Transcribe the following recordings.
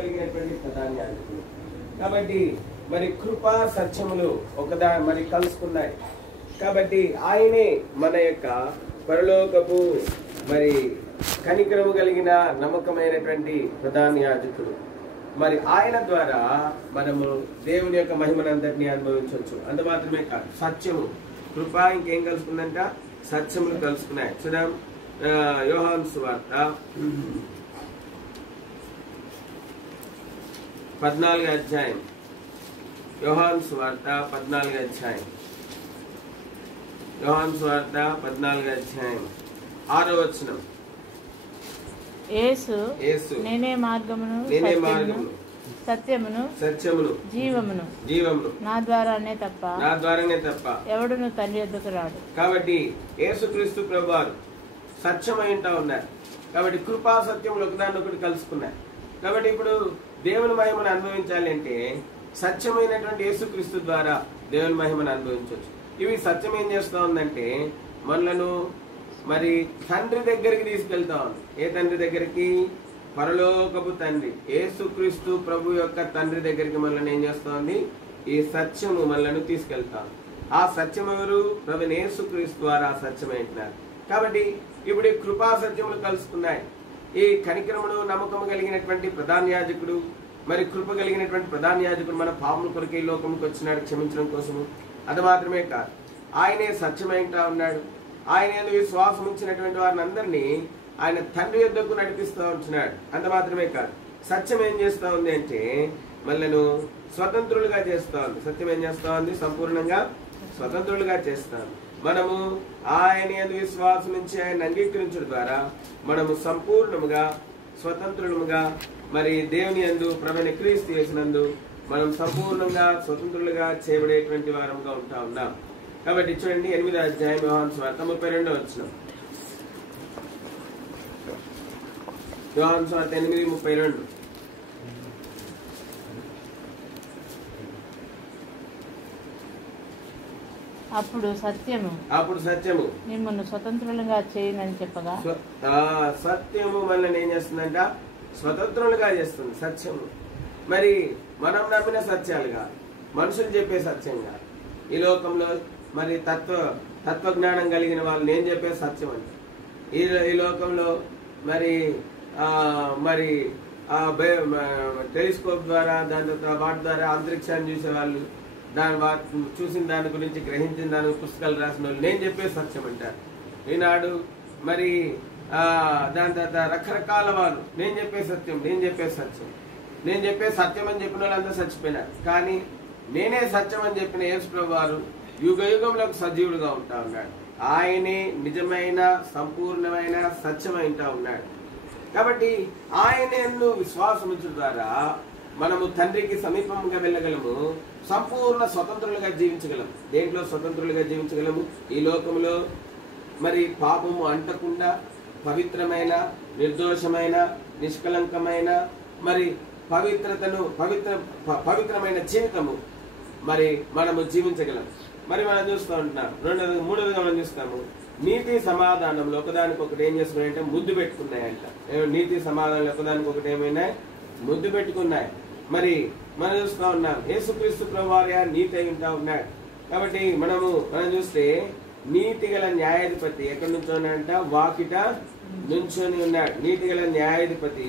కలిగినటువంటి ప్రధాన యాజకుడు. కాబట్టి మరి కృపా సత్యములు మరి కలుసుకున్నాయి. కాబట్టి ఆయనే మన యొక్క పరలోకపు మరి కనికరము కలిగిన నమ్మకమైనటువంటి ప్రధాన యాజకుడు. మరి ఆయన ద్వారా మనము దేవుని యొక్క మహిమనంతటిని అనుభవించవచ్చు. అంత మాత్రమే కాదు, సత్యము, కృప ఇంకేం కలుసుకుందంట? సత్యములు కలుసుకున్నాయి. చూద్దాం, యోహాను సువార్త 14వ అధ్యాయం. యోహాను సువార్త 14వ అధ్యాయం. యోహాను సువార్త 14వ అధ్యాయం 6వ వచనం. యేసు నేనే మార్గమును సత్యమును జీవమును నా ద్వారానే తప్ప ఎవడును తండ్రి యొద్దకు రాడు. కాబట్టి యేసుక్రీస్తు ప్రభువారు సత్యమై ఉంటా ఉన్నారు. కాబట్టి కృపా సత్యములు ఒకదాన్నొకటి కలుసుకున్నారు. కాబట్టి ఇప్పుడు దేవుని మహిమను అనుభవించాలి అంటే సత్యమైనటువంటి యేసుక్రీస్తు ద్వారా దేవుని మహిమను అనుభవించవచ్చు. ఇవి సత్యం ఏం చేస్తా ఉందంటే మనలను మరి తండ్రి దగ్గరికి తీసుకెళ్తా ఉంది. ఏ తండ్రి దగ్గరికి? పరలోకపు తండ్రి యేసుక్రీస్తు ప్రభు యొక్క తండ్రి దగ్గరికి మనల్ని ఏం చేస్తా ఉంది? ఈ సత్యము మనలను తీసుకెళ్తాం. ఆ సత్యం ఎవరు? ప్రభువైన యేసుక్రీస్తు ద్వారా సత్యమైంటున్నారు. కాబట్టి ఇప్పుడు ఈ కృపా సత్యములు కలుసుకున్నాయి. ఈ కనికరమును నమ్మకము కలిగినటువంటి ప్రధాన యాజకుడు, మరి కృప కలిగినటువంటి ప్రధాన యాజకుడు మన పాపముల కొరకు ఈ లోకంకి వచ్చినాడు క్షమించడం కోసము. అది మాత్రమే కాదు, ఆయనే సత్యమైంటా ఉన్నాడు. ఆయన యందు విశ్వాసం ఉంచినటువంటి వారిని అందరినీ ఆయన తండ్రి యొద్దకు నడిపిస్తూ ఉంటున్నాడు. అంత మాత్రమే కాదు, సత్యం ఏం చేస్తా ఉంది అంటే మనలను స్వతంత్రులుగా చేస్తా ఉంది. సత్యం ఏం చేస్తా ఉంది? సంపూర్ణంగా స్వతంత్రులుగా చేస్తాను. మనము ఆయన యందు విశ్వాసం ఉంచి ఆయన అంగీకరించడం ద్వారా మనము సంపూర్ణముగా స్వతంత్రులుగా మరి దేవుని యందు ప్రభువైన క్రీస్తు యేసునందు మనం సంపూర్ణంగా స్వతంత్రులుగా చేయబడేటువంటి వారంగా ఉంటా ఉన్నాం. కాబట్టి చూడండి, 8వ అధ్యాయం యోహాను సువార్త 32వ వచనం. యోహాను సువార్త 8:32. అప్పుడు సత్యము మిమ్మల్ని స్వతంత్రులుగా చేయనని చెప్పగా, సత్యము మనల్ని ఏం చేస్తుందంట? స్వతంత్రులుగా చేస్తుంది సత్యము. మరి మనం నమ్మిన సత్యాలుగా, మనుషులు చెప్పే సత్యంగా, ఈ లోకంలో మరి తత్వజ్ఞానం కలిగిన వాళ్ళు నేను చెప్పే సత్యం అంటే ఈ లోకంలో మరి టెలిస్కోప్ ద్వారా వాటి ద్వారా అంతరిక్షాన్ని చూసేవాళ్ళు, చూసిన దాని గురించి గ్రహించిన దాని పుస్తకాలు రాసిన వాళ్ళు నేను చెప్పే సత్యం అంటారు. ఈనాడు మరి దాని తర్వాత రకరకాల వాళ్ళు నేను చెప్పే సత్యం అని చెప్పిన వాళ్ళంతా చచ్చిపోయినారు. కానీ నేనే సత్యం అని చెప్పిన యేసు ప్రభువు వారు యుగ యుగంలోకి సజీవుడుగా ఉంటా ఉన్నాడు. ఆయనే నిజమైన సంపూర్ణమైన సత్యమైంటా ఉన్నాడు. కాబట్టి ఆయన యందు విశ్వాసం ఉంచడం ద్వారా మనము తండ్రికి సమీపంగా వెళ్ళగలము, సంపూర్ణ స్వతంత్రులుగా జీవించగలము. దేంట్లో స్వతంత్రులుగా జీవించగలము? ఈ లోకంలో మరి పాపము అంటకుండా పవిత్రమైన, నిర్దోషమైన, నిష్కలంకమైన మరి పవిత్రమైన జీవితము మరి మనము జీవించగలం. మరి మనం చూస్తూ ఉంటున్నాం. మూడవదిగా మనం చూస్తాము, నీతి సమాధానంలో ఒకదానికొకటి ఏం చేస్తున్నాయంటే ముద్దు పెట్టుకున్నాయంట. నీతి సమాధానంలో ఒకదానికొకటి ఏమైనాయి? ముద్దు పెట్టుకున్నాయి. మరి మనం చూస్తూ ఉన్నాం, యేసుక్రీస్తు ప్రభువారు నీతి అయి ఉంటా ఉన్నాడు. కాబట్టి మనం చూస్తే నీతి గల న్యాయాధిపతి ఎక్కడి నుంచో ఉన్నాడంట? వాకిట నుంచొని ఉన్నాడు. నీతి గల న్యాయాధిపతి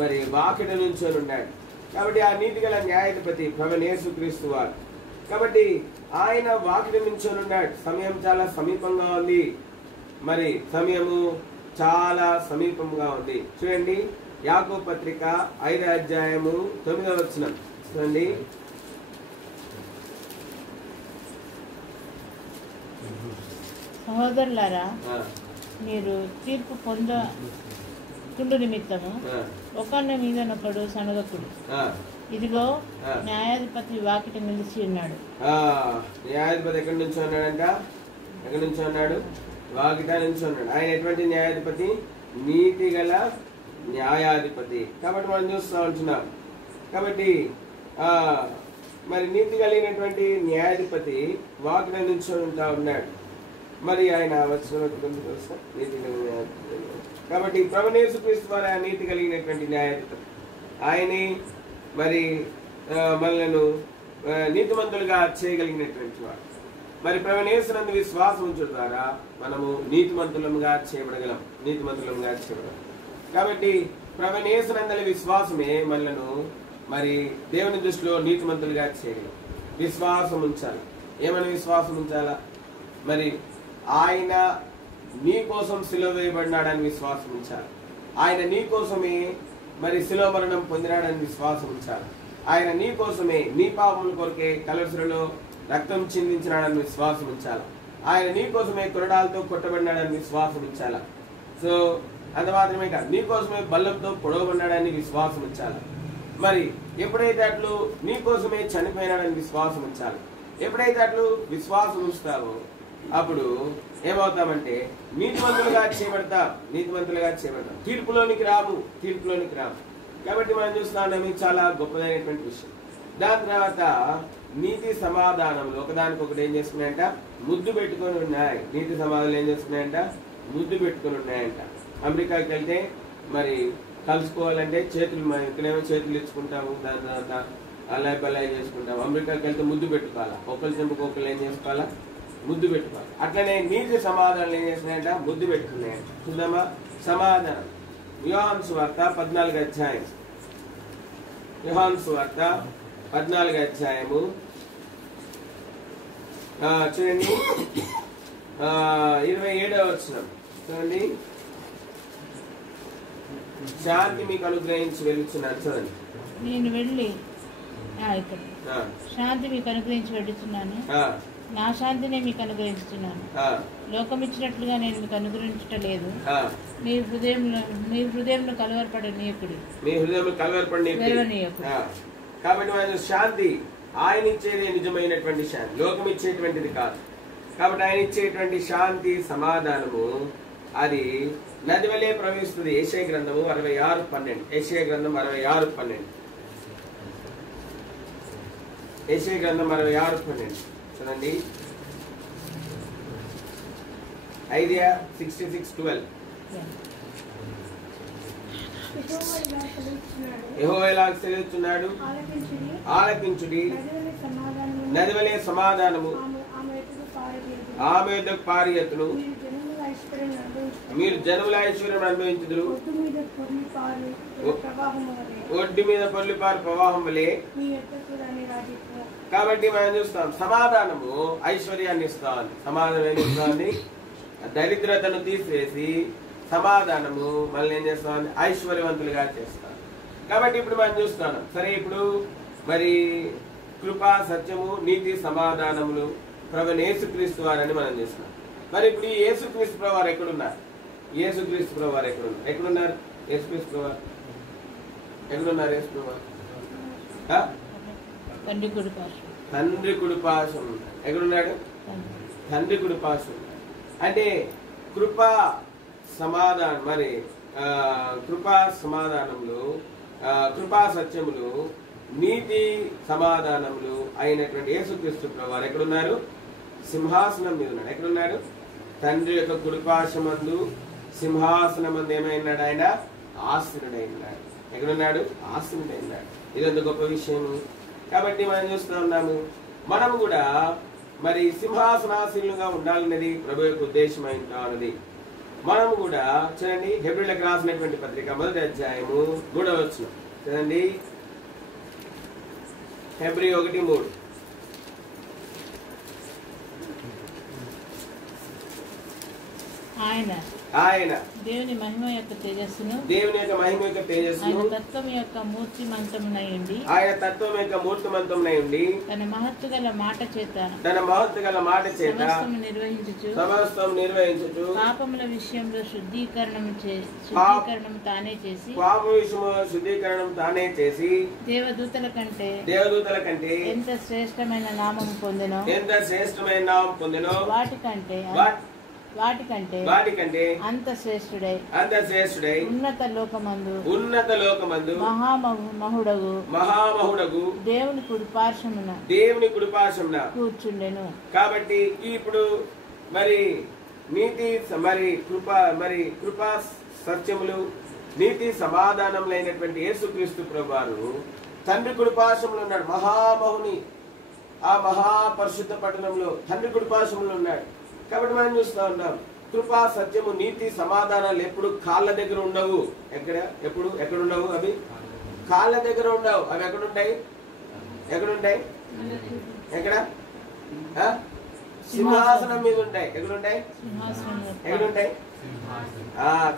మరి వాకిట నుంచొని ఉన్నాడు. కాబట్టి ఆ నీతి గల న్యాయాధిపతి ప్రభువైన యేసుక్రీస్తు వారు. కాబట్టి ఆయన వాకిట నుంచొని ఉన్నాడు. సమయం చాలా సమీపంగా ఉంది. మరి సమయము చాలా సమీపంగా ఉంది. చూడండి, యాకోబు పత్రిక 5వ అధ్యాయము 9వ వచనం చూడండి. సహోదరులారా, మీరు తీర్పు పొందుతుండు నిమిత్తము ఒకరి మీదనొకడు సనగకుడు. ఇదిగో న్యాయాధిపతి వాకిట నిలిచి ఉన్నాడు. న్యాయాధిపతి ఎక్కడి నుంచి ఉన్నాడంట? ఎక్కడి నుంచి ఉన్నాడు? వాకిట నుంచి ఉన్నాడు. ఆయన ఎటువంటి న్యాయాధిపతి? నీతి గల న్యాయాధిపతి. కాబట్టి మనం చూస్తూ ఉంటున్నాం. కాబట్టి మరి నీతి కలిగినటువంటి న్యాయాధిపతి వాకిట నుంచి ఉంటా ఉన్నాడు. మరి ఆయన వచ్చిన నీతి కలిగిన న్యాయాధిపతి. కాబట్టి ప్రభువైన యేసుక్రీస్తు వారు నీతి కలిగినటువంటి న్యాయాధిపతి. ఆయనే మరి మనలను నీతిమంతులుగా చేయగలిగినటువంటి వాడు. మరి ప్రభువైన యేసునందు విశ్వాసం ఉంచడం ద్వారా మనము నీతిమంతులుగా చేయబడగలం. కాబట్టి ప్రభువైన యేసునందలి విశ్వాసమే మనలను మరి దేవుని దృష్టిలో నీతిమంతులుగా చేయగలం. విశ్వాసం ఉంచాలి. ఏమని విశ్వాసం ఉంచాలా? మరి ఆయన నీ కోసం సిలువ వేయబడినాడని విశ్వాసం ఉంచాలి. ఆయన నీ కోసమే మరి శిలువ మరణం పొందినాడని విశ్వాసం ఉంచాలి. ఆయన నీ కోసమే నీ పాపముల కొరకే కలవరిలో రక్తం చిందించినాడని విశ్వాసం ఉంచాలి. ఆయన నీ కోసమే కొరడాలతో కొట్టబడినాడని విశ్వాసం ఉంచాలి. సో అంత మాత్రమే కాదు, నీ కోసమే బల్లంతో పొడవబడినాడని విశ్వాసం ఉంచాలి. మరి ఎప్పుడైతే అట్లు నీ కోసమే చనిపోయినాడని విశ్వాసం ఉంచాలి. ఎప్పుడైతే అట్లు విశ్వాసం ఉంచుతావో అప్పుడు ఏమవుతామంటే నీతిమంతులుగా చేయబడతాం. తీర్పులోనికి రాము. కాబట్టి మనం చూస్తున్నాం, ఇది చాలా గొప్పదైనటువంటి విషయం. దాని తర్వాత నీతి సమాధానములు ఒకదానికొకటి ఏం చేసుకున్నాయంట? ముద్దు పెట్టుకొని ఉన్నాయి. నీతి సమాధానాలు ఏం చేసుకున్నాయంట? ముద్దు పెట్టుకొని ఉన్నాయంట. అమెరికాకి వెళ్తే మరి కలుసుకోవాలంటే ఇక్కడేమో చేతులు ఇచ్చుకుంటాము, దాని తర్వాత అల్లాయి బల్లాయి చేసుకుంటాము. అమెరికాకి వెళ్తే ముద్దు పెట్టుకోవాలా, ఒకరి చెంపుకు ఒకరు ఏం చేసుకోవాలా? ముద్దు పెట్టుకోవాలి. అట్లనే నీతి సమాధానాలు ఏం చేస్తున్నాయంట? ముద్దు పెట్టుకున్నాయంట. చూద్దామా సమాధానం? యోహాను సువార్త 14వ అధ్యాయం. యోహాను సువార్త 14వ అధ్యాయము చూడండి, 27వ వచనం చూడండి. శాంతి మీకు అనుగ్రహించి వెళ్తున్నాను. చూడండి, నేను వెళ్ళి శాంతి మీకు అనుగ్రహించి వెళ్ళుచున్నాను, నా శాంతినే మీకు అనుగ్రహించుతున్నాను. లోకం ఇచ్చినట్లుగా నేను మీకు అనుగ్రహించటలేదు. మీ హృదయంలో కలవరపడనీయకుడి. కాబట్టి మన శాంతి ఆయన ఇచ్చేది నిజమైనటువంటి శాంతి, లోకం ఇచ్చేటువంటిది కాదు. కాబట్టి ఆయన ఇచ్చేటువంటి శాంతి సమాధానము అది నది వలె ప్రవహిస్తుంది. యెషయా గ్రంథము 66:12. యెషయా గ్రంథం 66:12. యెషయా గ్రంథం 66:12 చూడండి. ఐడియా 66:12. యెహోవా ఇలా సెలవుచున్నాడు, ఆలకించుడి, నది వలె సమాధానము ఆమె యొద్దకు పారియెత్తును, మీరు జనముల ఐశ్వర్యం అనుభవించుదురు, ఒడ్డు మీద పొర్లిపారు ప్రవాహం వలె. కాబట్టి మనం చూస్తాం సమాధానము ఐశ్వర్యాన్ని ఇస్తామని. సమాధానం ఏం ఇస్తామని? దరిద్రతను తీసివేసి సమాధానము మనల్ని ఏం చేస్తామని? ఐశ్వర్యవంతులుగా చేస్తాం. కాబట్టి ఇప్పుడు మనం చూస్తున్నాం, సరే ఇప్పుడు మరి కృపా సత్యము నీతి సమాధానములు ప్రభువైన యేసుక్రీస్తు వారని మనం చూస్తున్నాం. మరి ఇప్పుడు ఈ యేసుక్రీస్తు ప్రభు వారు ఎక్కడున్నారు? యేసుక్రీస్తు ప్రభు వారు ఎక్కడున్నారు? యేసుక్రీస్తు ప్రభు వారు ఎక్కడున్నారు? యేసు ప్రభు వారు తండ్రి కుడిపార్శ్వం ఎక్కడున్నాడు? తండ్రి కుడిపార్శ్వం. అంటే కృపా సమాధానం, మరి కృపా సమాధానములు, కృపా సత్యములు, నీతి సమాధానములు అయినటువంటి యేసుక్రీస్తు ప్రభు వారు ఎక్కడున్నారు? సింహాసనం మీద ఉన్నాడు. ఎక్కడున్నాడు? తండ్రి యొక్క కుడిపార్శ్వమందు సింహాసనమందు ఏమైనాడు? ఆయన ఆసీనుడైనాడు. ఎక్కడున్నాడు? ఆసీనుడైనాడు. ఇదంత గొప్ప విషయము. కాబట్టి మనం చూస్తూ ఉన్నాము, మనం కూడా మరి సింహాసనాసీనులుగా ఉండాలన్నది ప్రభు యొక్క ఉద్దేశం అన్నది. మనము కూడా చూడండి, హెబ్రీయులకు రాసినటువంటి పత్రిక 1వ అధ్యాయము 3వ వచనం చూడండి. హెబ్రీ 1:3. ఆయన దేవుని మహిమ యొక్క తేజస్సును, ఆయన తత్వం యొక్క మూర్తిమంతమునై ఉండి తన మహత్తు గల మాట చేత సమస్తము నిర్వహించుచు పాపముల విషయంలో శుద్ధీకరణం తానే చేసి దేవదూతల కంటే ఎంత శ్రేష్టమైన నామము పొందెనో వాటికంటే అంత శ్రేష్ఠుడై ఉన్నత లోకమందు మహామహుడగు దేవుని కుడిపార్శ్వమున కూర్చుండెను. కాబట్టి ఇప్పుడు మరి నీతి, మరి కృపా సత్యములు, నీతి సమాధానములైనటువంటి యేసుక్రీస్తు ప్రభువారు తండ్రి కుడిపార్శ్వములో ఉన్నాడు. మహామహుని ఆ మహాపరిశుద్ధ పట్టణంలో తండ్రి కుడిపార్శ్వములో ఉన్నాడు. కాబట్టి మనం చూస్తా ఉన్నాం, కృపా సత్యము నీతి సమాధానాలు ఎప్పుడు కాళ్ళ దగ్గర ఉండవు. ఎక్కడ ఉండవు? అవి కాళ్ళ దగ్గర ఉండవు. అవి ఎక్కడుంటాయి? ఎక్కడ? సింహాసనం మీద ఉంటాయి. ఎక్కడుంటాయి?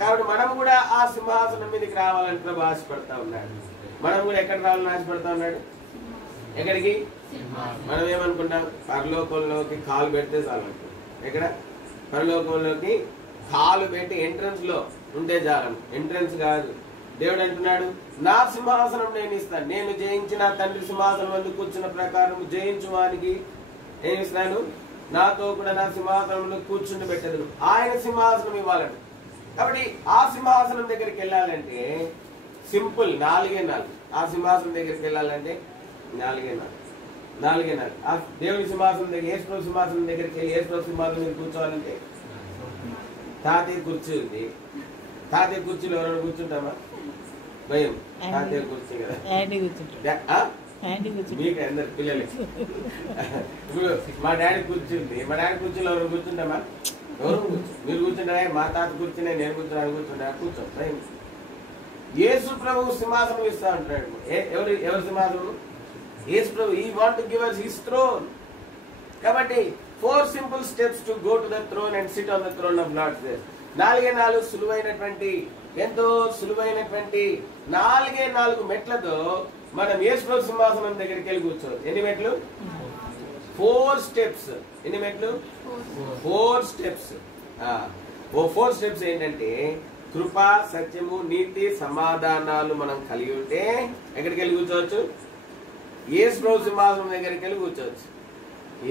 కాబట్టి మనం కూడా ఆ సింహాసనం మీదకి రావాలని ప్రభు ఆశపడతా ఉన్నాడు. మనం కూడా ఎక్కడ రావాలని ఆశపడతా ఉన్నాడు? ఎక్కడికి? మనం ఏమనుకుంటాం? పరలోకంలోకి కాలు పెడితే చాలు అనుకుంటాం. ఎక్కడ? పరలోకంలోకి కాలు పెట్టి ఎంట్రన్స్ లో ఉంటే చాలను. ఎంట్రన్స్ కాదు. దేవుడు అంటున్నాడు, నా సింహాసనం నేను ఇస్తాను. నేను జయించిన తండ్రి సింహాసనం అందుకు కూర్చున్న ప్రకారం జయించు వానికి ఏమి ఇస్తాను? నాతో కూడా నా సింహాసనంలో కూర్చుండి పెట్టదు. ఆయన సింహాసనం ఇవ్వాలని. కాబట్టి ఆ సింహాసనం దగ్గరికి వెళ్ళాలంటే సింపుల్ 4 ఆ సింహాసనం దగ్గరికి వెళ్ళాలంటే 4 ఆ దేవుడి సింహాసనం దగ్గర యేసు సింహాసనం దగ్గరికి వెళ్ళి యేసు సింహాసనం మీద కూర్చోవాలంటే తాతయ్య కుర్చీ ఉంది. తాతయ్య కుర్చీలో ఎవరైనా కూర్చుంటామా? భయం. తాతయ్య కుర్చీ కదా మీకు అందరు పిల్లలు. ఇప్పుడు మా డాడీ కూర్చుంది. మా డాడీ కుర్చీలో ఎవరు కూర్చుంటామా? ఎవరు కూర్చో. మీరు కూర్చుంటారా? మా తాత కూర్చునే నేను కూర్చున్నా కూర్చో. యేసు ప్రభు సింహాసనం ఇస్తా అంటాడు. ఎవరి సింహాసనం? యేసు ప్రభు. He want to give us his throne. కాబట్టి 4 simple steps to go to the throne and sit on the throne of Lord. 4 సులువైనటువంటి, ఎంతో సులువైనటువంటి 4 మెట్లతో మనం యేసు ప్రభు సింహాసనం దగ్గరికి వెళ్ళి కూర్చోవచ్చు. ఎన్ని మెట్లు? 4 స్టెప్స్. ఎన్ని మెట్లు? 4 స్టెప్స్. 4 స్టెప్స్ ఏంటంటే కృపా సత్యము నీతి సమాధానాలు మనం కలిగి ఉంటే ఎక్కడికి వెళ్ళి కూర్చోవచ్చు? యేసు ప్రభు సింహాసనం దగ్గరికి వెళ్ళి కూర్చోవచ్చు.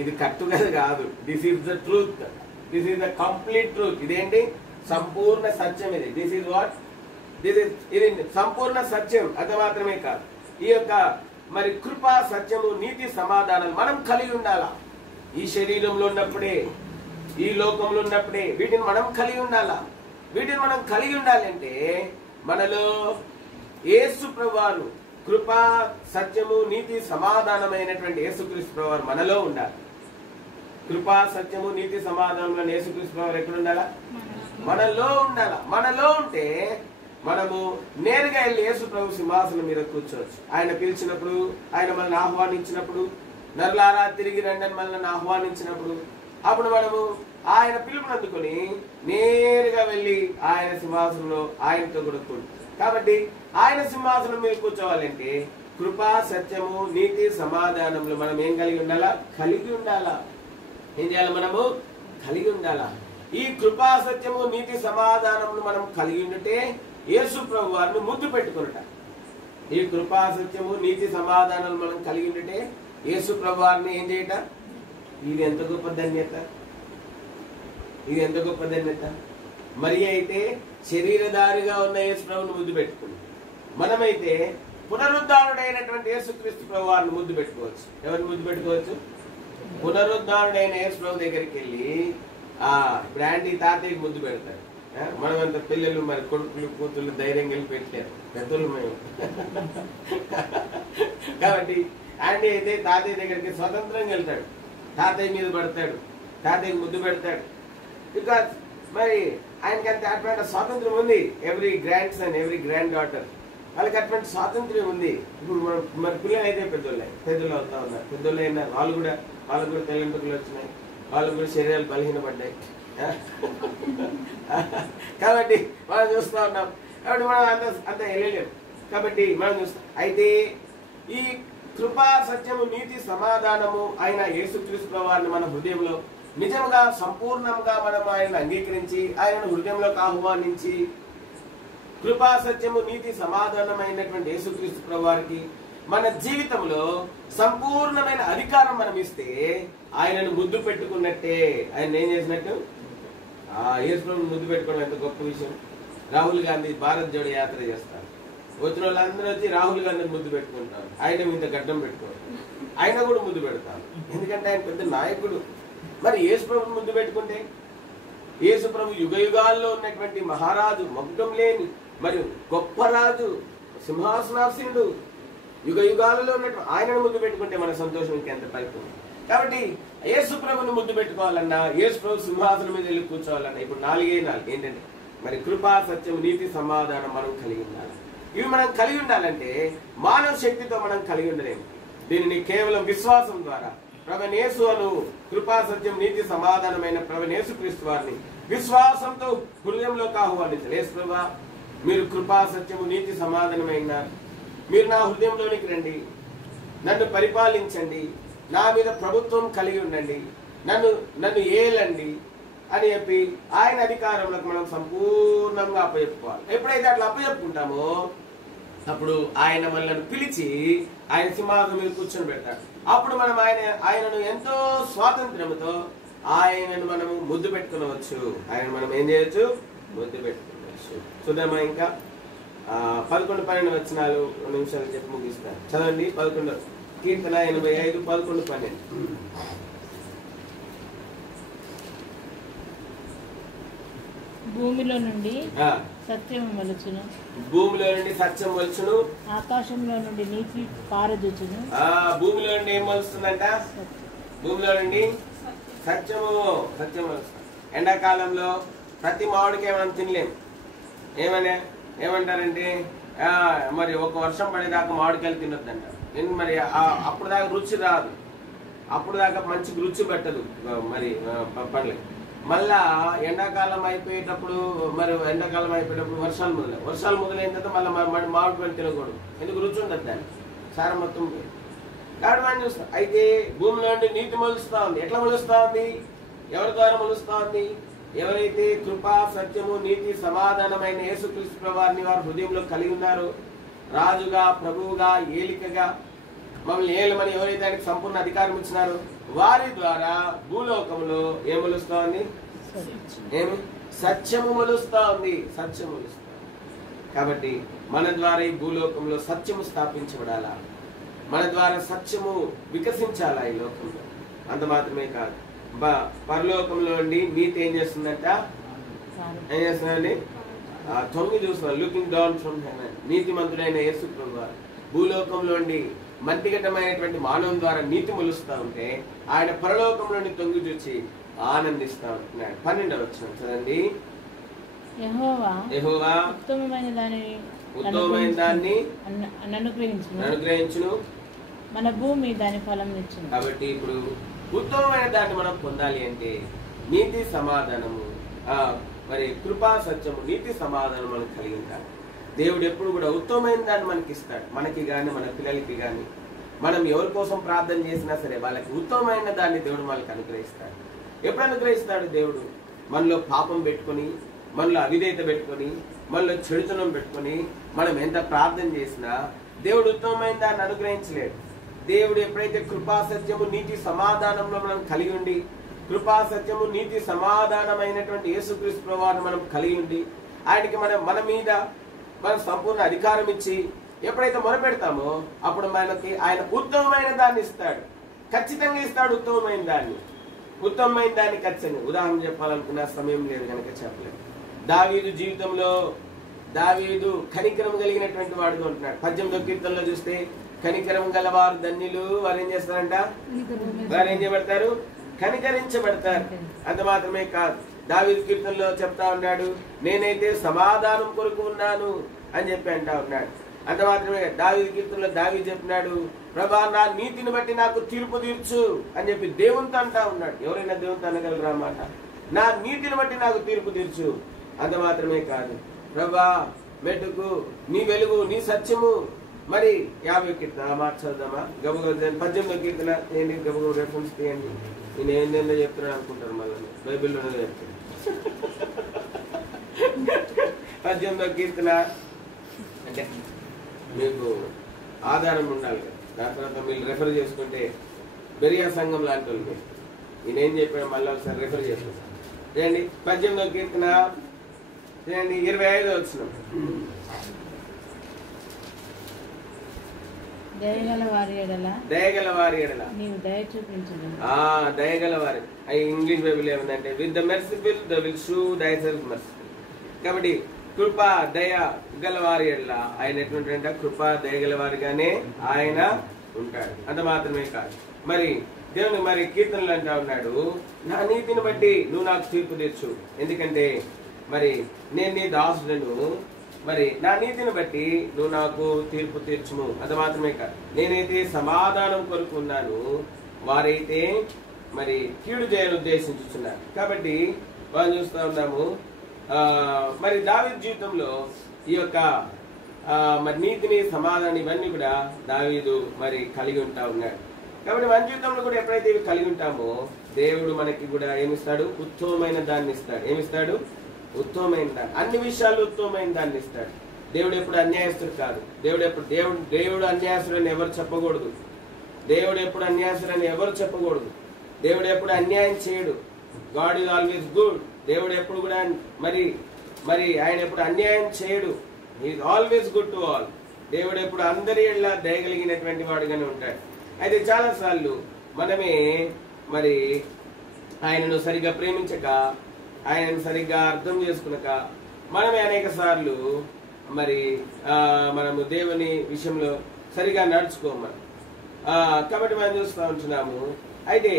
ఇది కట్టుగా కాదు. This is the truth. This is the complete truth. ఇదేంటి? సంపూర్ణ సత్యం. This is what? ఇది సంపూర్ణ సత్యం. అది మాత్రమే కాదు, ఈ యొక్క మరి కృపా సత్యము నీతి సమాధానాలు మనం కలిగి ఉండాలా. ఈ శరీరంలో ఉన్నప్పుడే, ఈ లోకంలో ఉన్నప్పుడే వీటిని మనం కలిగి ఉండాలా. వీటిని మనం కలిగి ఉండాలంటే మనలో యేసు ప్రభువారు కృపా సత్యము నీతి సమాధానమైనటువంటి యేసుక్రీస్తు ప్రభువారు మనలో ఉండాలి. కృపా సత్యము నీతి సమాధానంలో యేసుక్రీస్తు ప్రభువారు ఎక్కడ ఉండాలా? మనలో ఉండాలా. మనలో ఉంటే మనము నేరుగా వెళ్ళి యేసు ప్రభు సింహాసనం మీద కూర్చోవచ్చు. ఆయన పిలిచినప్పుడు, ఆయన మనల్ని ఆహ్వానించినప్పుడు, నరులారా తిరిగి రండి అని మనల్ని ఆహ్వానించినప్పుడు, అప్పుడు మనము ఆయన పిలుపుని అందుకొని నేరుగా వెళ్ళి ఆయన సింహాసనంలో ఆయనతో కూడా కూర్చోవచ్చు. కాబట్టి ఆయన సింహాసనం మీద కూర్చోవాలంటే కృపా సత్యము నీతి సమాధానంలో మనం ఏం కలిగి ఉండాలా? కలిగి ఉండాలా. ఏం చేయాలి? మనము కలిగి ఉండాలా. ఈ కృపా సత్యము నీతి సమాధానములు మనం కలిగి ఉంటే యేసు ప్రభు వారిని ముద్దు పెట్టుకున్నట. ఈ కృపా సత్యము నీతి సమాధానాలు మనం కలిగి ఉంటే యేసు ప్రభు వారిని ఏం చేయట? ఇది ఎంత గొప్ప ధన్యత! ఇది ఎంత గొప్ప ధన్యత! మరి అయితే శరీరధారిగా ఉన్న యేసు ప్రభుని ముద్దు పెట్టుకుంది. మనమైతే పునరుద్ధారుడైనటువంటి యేసుక్రీస్తు ప్రభు వారిని ముద్దు పెట్టుకోవచ్చు. ఎవరిని ముద్దు పెట్టుకోవచ్చు? పునరుద్ధారుడైన యేసు ప్రభు దగ్గరికి వెళ్ళి ఇప్పుడు ఆంటీ తాతయ్యకి ముద్దు పెడతారు. మనమంత పిల్లలు మరి కొడుకులు కూతుళ్ళు ధైర్యంగా వెళ్ళి పెట్టారు. పెద్దలు మేము. కాబట్టి ఆంటీ అయితే తాతయ్య దగ్గరికి స్వతంత్రంగా వెళ్తాడు. తాతయ్య మీద పడతాడు, తాతయ్యకి ముద్దు పెడతాడు. బికాస్ మరి ఆయనకి అంత అటువంటి స్వాతంత్రం ఉంది. Every grand son, every grand daughter వాళ్ళకి అటువంటి స్వాతంత్ర్యం ఉంది. ఇప్పుడు మరి పిల్లలు అయితే పెద్దోళ్ళు అవుతా ఉన్నారు. పెద్దోళ్ళు అయినారు. వాళ్ళకు కూడా తెల్లంటుకులు వచ్చినాయి. వాళ్ళకు కూడా శరీరాలు బలహీనపడ్డాయి. కాబట్టి మనం చూస్తూ ఉన్నాం. కాబట్టి మనం అంత వెళ్ళలేము. కాబట్టి మనం చూస్తాం. అయితే ఈ కృపా సత్యము నీతి సమాధానము అయిన యేసుక్రీస్తు వారిని మన హృదయంలో నిజంగా సంపూర్ణంగా మనం ఆయన అంగీకరించి ఆయనను హృదయంలోకి ఆహ్వానించి కృపా సత్యము నీతి సమాధానమైనటువంటి యేసుక్రీస్తు ప్రభువారికి మన జీవితంలో సంపూర్ణమైన అధికారం మనం ఇస్తే ఆయనను ముద్దు పెట్టుకున్నట్టే. ఆయన ఏం చేసినట్టు? యేసు ప్రభువుని ముద్దు పెట్టుకోవడం ఎంత గొప్ప విషయం. రాహుల్ గాంధీ భారత్ జోడో యాత్ర చేస్తారు. వచ్చిన వాళ్ళందరూ వచ్చి రాహుల్ గాంధీని ముద్దు పెట్టుకుంటారు. ఆయన ఇంత గడ్డం పెట్టుకోరు. ఆయన కూడా ముద్దు పెడతారు. ఎందుకంటే ఆయన పెద్ద నాయకుడు. మరి యేసు ప్రభువుని ముద్దు పెట్టుకుంటే యేసు ప్రభు యుగ యుగాల్లో ఉన్నటువంటి మహారాజు, మగ్గుటం లేని మరియు గొప్ప రాజు, సింహాసనాసీనుడు, యుగ యుగాలలో ఉన్నట్టు ఆయనను ముద్దు పెట్టుకుంటే మన సంతోషం ఇంకెంత పైకి. కాబట్టి యేసు ప్రభుని ముద్దు పెట్టుకోవాలన్నా, యేసు ప్రభు సింహాసనం మీద వెళ్ళి కూర్చోవాలన్నా ఇప్పుడు 4 ఏంటంటే మరి కృపా, సత్యం, నీతి, సమాధానం మనం కలిగి ఉండాలి. ఇవి మనం కలిగి ఉండాలంటే మానవ శక్తితో మనం కలిగి ఉండలేము. దీనిని కేవలం విశ్వాసం ద్వారా ప్రభువైన యేసు అను కృపా, సత్యం, నీతి, సమాధానమైన ప్రభువైన యేసుక్రీస్తు వారిని విశ్వాసంతో హృదయంలోకి ఆహ్వానించాలి. యేసు ప్రభువా, మీరు కృపా, సత్యము, నీతి, సమాధానమైన మీరు నా హృదయంలోనికి రండి, నన్ను పరిపాలించండి, నా మీద ప్రభుత్వం కలిగి ఉండండి, నన్ను ఏలండి అని చెప్పి ఆయన అధికారంలోకి మనం సంపూర్ణంగా అప్పచెప్పుకోవాలి. ఎప్పుడైతే అట్లా అప్పచెప్పుకుంటామో అప్పుడు ఆయన మనల్ని పిలిచి ఆయన సింహాసనం మీద కూర్చొని పెడతాడు. అప్పుడు మనం ఆయనను ఎంతో స్వాతంత్ర్యంతో ఆయనను మనము ముద్దు పెట్టుకునవచ్చు. ఆయన మనం ఏం చేయొచ్చు? ముద్దు పెట్టుకోవచ్చు. చూద్దామా? ఇంకా 11, 12 వచనాలు 2 నిమిషాలు చెప్పి ముగిస్తాను. చదవండి. 11 కీర్తన 85, 11, 12. భూమిలో నుండి సత్యం మొలుచును, భూమిలో నుండి సత్యం మొలుచును, ఆకాశంలో నుండి నీతి పారదూచును. భూమిలో నుండి ఏం మొలుస్తుందంట? భూమిలో నుండి సత్యము మొలుస్తుంది. ఎండాకాలంలో ప్రతి మామిడికాయ మనం తినలేము. ఏమంటారంటే మరి ఒక వర్షం పడేదాకా మామిడికాయలు తినొద్దంట. మరి అప్పుడు దాకా రుచి రాదు, అప్పుడు దాకా మంచి రుచి పెట్టదు మరి పండ్లకి. మళ్ళా ఎండాకాలం అయిపోయేటప్పుడు వర్షాలు మొదలైన తర్వాత మళ్ళీ మామిడికాయలు తినకూడదు. ఎందుకు? రుచి ఉండదు దాన్ని, సారం మొత్తం కాబట్టి మనం చూస్తాం. అయితే భూమిలో నుండి నీతి మొలుస్తా ఉంది. ఎట్లా మొలుస్తా ఉంది? ఎవరి ద్వారా మొలుస్తా ఉంది? ఎవరైతే కృపా, సత్యము, నీతి, సమాధానమైన యేసుక్రీస్తు వారిని వారి హృదయంలో కలిగి ఉన్నారు, రాజుగా, ప్రభువుగా, ఏలికగా మమ్మల్ని ఏలమని ఎవరైతే ఆయనకు సంపూర్ణ అధికారం ఇచ్చినారో వారి ద్వారా భూలోకంలో ఏం మొలుస్తా ఉంది? సత్యము మొలుస్తా ఉంది. సత్యము మొలుస్తా. కాబట్టి మన ద్వారా ఈ భూలోకంలో సత్యము స్థాపించబడాలా, మన ద్వారా సత్యము వికసించాలా ఈ లోకంలో. అంత మాత్రమే కాదు, పరలోకంలో నుండి నీతి ఏం చేస్తుందంట? ఏం చేస్తుందండి? 9 చూస్తున్నాం. Looking down from heaven. నీతిమంతుడైన యేసు ప్రభువు భూలోకంలో నుండి మంటిగట్టమైనటువంటి మానవం ద్వారా నీతి మొలుస్తా ఉంటే ఆయన పరలోకంలోని తొంగి చూచి ఆనందిస్తా ఉంటున్నాడు. 12వ వచనం చదండి. యెహోవా ఉత్తమమైన దాన్ని అనుగ్రహించును, మన భూమి దాని ఫలం ఇచ్చును. కాబట్టి ఇప్పుడు ఉత్తమమైన దాన్ని మనం పొందాలి అంటే నీతి, సమాధానము, మరి కృపా, సత్యము, నీతి, సమాధానం మనం కలిగి ఉంటాం. దేవుడు ఎప్పుడు కూడా ఉత్తమమైన దాన్ని మనకి ఇస్తాడు. మనకి కానీ మన పిల్లలకి కానీ మనం ఎవరి కోసం ప్రార్థన చేసినా సరే వాళ్ళకి ఉత్తమమైన దాన్ని దేవుడు మనకి అనుగ్రహిస్తాడు. ఎప్పుడు అనుగ్రహిస్తాడు? దేవుడు మనలో పాపం పెట్టుకొని, మనలో అవిధేయత పెట్టుకొని, మనలో చెడుతనం పెట్టుకొని మనం ఎంత ప్రార్థన చేసినా దేవుడు ఉత్తమమైన దాన్ని అనుగ్రహించలేడు. దేవుడు ఎప్పుడైతే కృపా, సత్యము, నీతి, సమాధానంలో మనం కలిగి ఉండి, కృపా, సత్యము, నీతి, సమాధానమైనటువంటి యేసుక్రీస్తు ప్రభువుని మనం కలిగి ఉండి ఆయనకి మన మీద మనం సంపూర్ణ అధికారం ఇచ్చి ఎప్పుడైతే మొరపెడతామో అప్పుడు మనకి ఆయన ఉత్తమమైన దాన్ని ఇస్తాడు. ఖచ్చితంగా ఇస్తాడు ఉత్తమమైన దాన్ని. ఖచ్చితంగా ఉదాహరణ చెప్పాలనుకున్న సమయం లేదు కనుక చెప్పలేదు. దావీదు జీవితంలో దావీదు కనికరం కలిగినటువంటి వాడుగా ఉంటున్నాడు. 18వ కీర్తనలో చూస్తే కనికరం గలవారు ధన్యులు, వారు ఏం చేస్తారంట? వారు ఏం చేయబడతారు? కనికరించబడతారు. అంత మాత్రమే కాదు, దావీదు కీర్తనలో చెప్తా ఉన్నాడు, నేనైతే సమాధానం కొరకు ఉన్నాను అని చెప్పి అంటా ఉన్నాడు. అంత మాత్రమే దావీదు కీర్తనలో దావీదు చెప్పినాడు, ప్రభా నా నీతిని బట్టి నాకు తీర్పు తీర్చు అని చెప్పి దేవునితో అంటా ఉన్నాడు. ఎవరైనా దేవునితో అనగలరా మాట? నా నీతిని బట్టి నాకు తీర్పు తీర్చు. అంత మాత్రమే కాదు, ప్రభా మెట్టుకు నీ వెలుగు, నీ సత్యము. మరి 50వ కీర్తన మాట చదువుదామా? గబగబ 18వ కీర్తన ఏంటి? గబగబ రెఫరెన్స్ తీయండి. నేను ఏంటో చెప్తున్నాను అనుకుంటారు, మళ్ళీ బైబిల్లోనే చెప్తాను. 18వ కీర్తన అంటే మీకు ఆధారం ఉండాలి కదా. దాని తర్వాత మీరు రెఫర్ చేసుకుంటే బెరియా సంఘం లాంటి వాళ్ళు నేనేం చెప్పాను మళ్ళీ ఒకసారి రెఫర్ చేసుకుంటాను. చేయండి 18వ కీర్తన చేయండి 25వ వచనం. దయగల వారి ఎడల నీవు దయ చూపించును. దయగల వారి ఇంగ్లీష్ బైబిల్ ఏమందంటే with the merciful the will show thyself merciful. కాబట్టి కృపా దయ గలవారి ఎడల ఆయన ఎటువంటి కృపా దయ గలవారిగానే ఆయన ఉంటాడు. అంత మాత్రమే కాదు, మరి దేవుని మరి కీర్తనలు అంటా ఉన్నాడు, నా నీతిని బట్టి నువ్వు నాకు తీర్పు తెచ్చు, ఎందుకంటే మరి నేను నీ దాసుడను, మరి నా నీతిని బట్టి నువ్వు నాకు తీర్పు తీర్చుము. అంత మాత్రమే కాదు, నేనైతే సమాధానం కొరుకున్నాను, వారైతే మరి కీడు చేయాలని ఉద్దేశించుతున్నారు. కాబట్టి మనం చూస్తూ ఉన్నాము మరి దావీదు జీవితంలో ఈ యొక్క మరి నీతిని సమాధానం ఇవన్నీ కూడా దావీదు మరి కలిగి ఉంటా ఉన్నాడు. కాబట్టి మన జీవితంలో కూడా ఎప్పుడైతే ఇవి కలిగి ఉంటామో దేవుడు మనకి కూడా ఏమిస్తాడు? ఉత్తమమైన దాన్ని ఇస్తాడు. ఏమిస్తాడు? ఉత్తమమైన దాన్ని, అన్ని విషయాలు ఉత్తమమైన దాన్ని ఇస్తాడు. దేవుడు ఎప్పుడు అన్యాయస్తుడు కాదు. దేవుడు అన్యాయస్తుడు అని ఎవరు చెప్పకూడదు. దేవుడు ఎప్పుడు అన్యాయస్తుడు అని ఎవరు చెప్పకూడదు. దేవుడు ఎప్పుడు అన్యాయం చేయడు. God is always good. దేవుడు ఎప్పుడు కూడా మరి ఆయన ఎప్పుడు అన్యాయం చేయడు. Is always good to all. దేవుడు ఎప్పుడు అందరి ఎడల దయగలిగినటువంటి వాడుగానే ఉంటాడు. అయితే చాలా సార్లు మనమే మరి ఆయనను సరిగ్గా ప్రేమించక, ఆయనను సరిగ్గా అర్థం చేసుకునక మనమే అనేక సార్లు మరి మనము దేవుని విషయంలో సరిగా నడుచుకోము. కాబట్టి మనం చూస్తూ ఉంటున్నాము. అయితే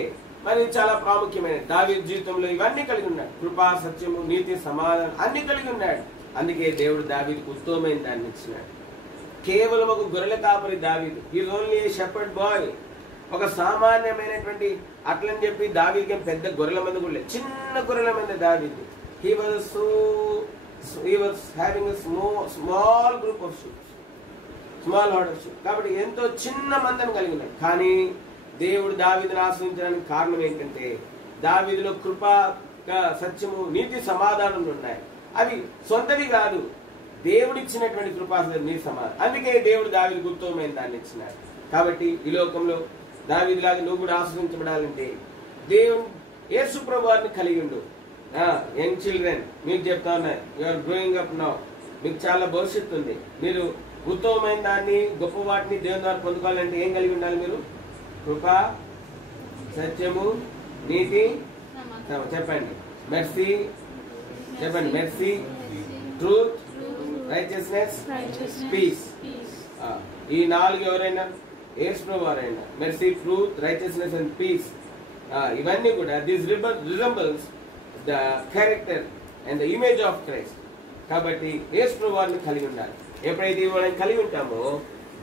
మరి చాలా ప్రాముఖ్యమైన దావీదు జీవితంలో ఇవన్నీ కలిగి ఉన్నాడు. కృపా, సత్యము, నీతి, సమాధానం అన్ని కలిగి ఉన్నాడు. అందుకే దేవుడు దావీదుకు ఉత్తమమైన దాన్ని ఇచ్చినాడు. కేవలం ఒక గొర్రెల కాపరి దావీదు, is only A shepherd bye. ఒక సామాన్యమైనటువంటి అట్లని చెప్పి దావీదుకి పెద్ద గొర్రెల మంది కూడా లేదు, చిన్న గొర్రెల మంది దావీదు. He was having a small group of sheep, small hard of sheep. కాబట్టి ఎంతో చిన్న మందని కలిగి ఉన్నాడు. కానీ దేవుడు దావీదును ఆశ్రయించడానికి కారణం ఏంటంటే దావీదులో కృప, సత్యము, నీతి, సమాధానం ఉన్నాయి. అవి సొంతవి కాదు, దేవుడిచ్చినటువంటి కృపా, నీతి, సమాధానం. అందుకే దేవుడు దావీదుకు ఉత్తమమైన దాన్ని ఇచ్చినాడు. కాబట్టి ఈ లోకంలో దావీదులాగా నువ్వు కూడా ఆశ్రయించబడాలంటే దేవుడు యేసు ప్రభువారిని కలిగి ఉండు. యంగ్ చిల్డ్రన్, మీకు చెప్తా ఉన్నా, యూఆర్ గ్రోయింగ్ అప్ నౌ. మీకు చాలా భవిష్యత్తు ఉంది. మీరు ఉత్తమమైన దాన్ని, గొప్ప వాటిని దేవుని ద్వారా పొందుకోవాలంటే ఏం కలిగి ఉండాలి? మీరు కృప, సత్యము, నీతి, చెప్పండి, మెర్సీ, చెప్పండి, మెర్సీ, ట్రూత్, రైచియస్నెస్, పీస్. ఈ 4 ఎవరైనా యేసు ప్రభువు వారైనా, mercy, truth, righteousness and peace, ఇవన్నీ కూడా this resembles the character and the image of Christ. కాబట్టి యేసు ప్రభువు వారిని కలిగి ఉండాలి. ఎప్పుడైతే మనం కలిగి ఉంటామో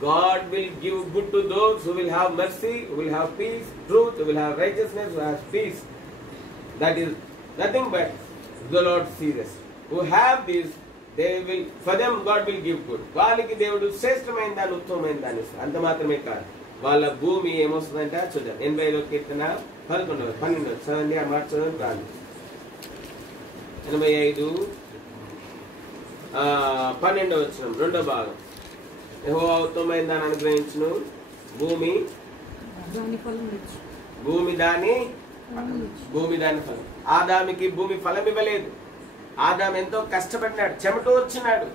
God will give good to those who will have mercy, who will have peace, truth, who will have righteousness, who has peace. That is nothing but the Lord sees us. Who have this, they will, for them God will give good. వాళ్ళకి దేవుడు శ్రేష్టమైన దాన్ని, ఉత్తమమైన దాన్ని ఇస్తాడు. అంత మాత్రమే కాదు, వాళ్ళ భూమి ఏమొస్తుందంటే చూద్దాం. 85వ కీర్తన 12 చదవండి. ఆ మాట చదవండి. కాదు 85 12వ వచనం 2వ భాగం. యెహోవా ఉత్తమమైన దాన్ని అనుగ్రహించును, భూమి దాని ఫలం. ఆదాముకి భూమి ఫలం ఇవ్వలేదు. ఆదాము ఎంతో కష్టపడినాడు, చెమట వచ్చినాడు.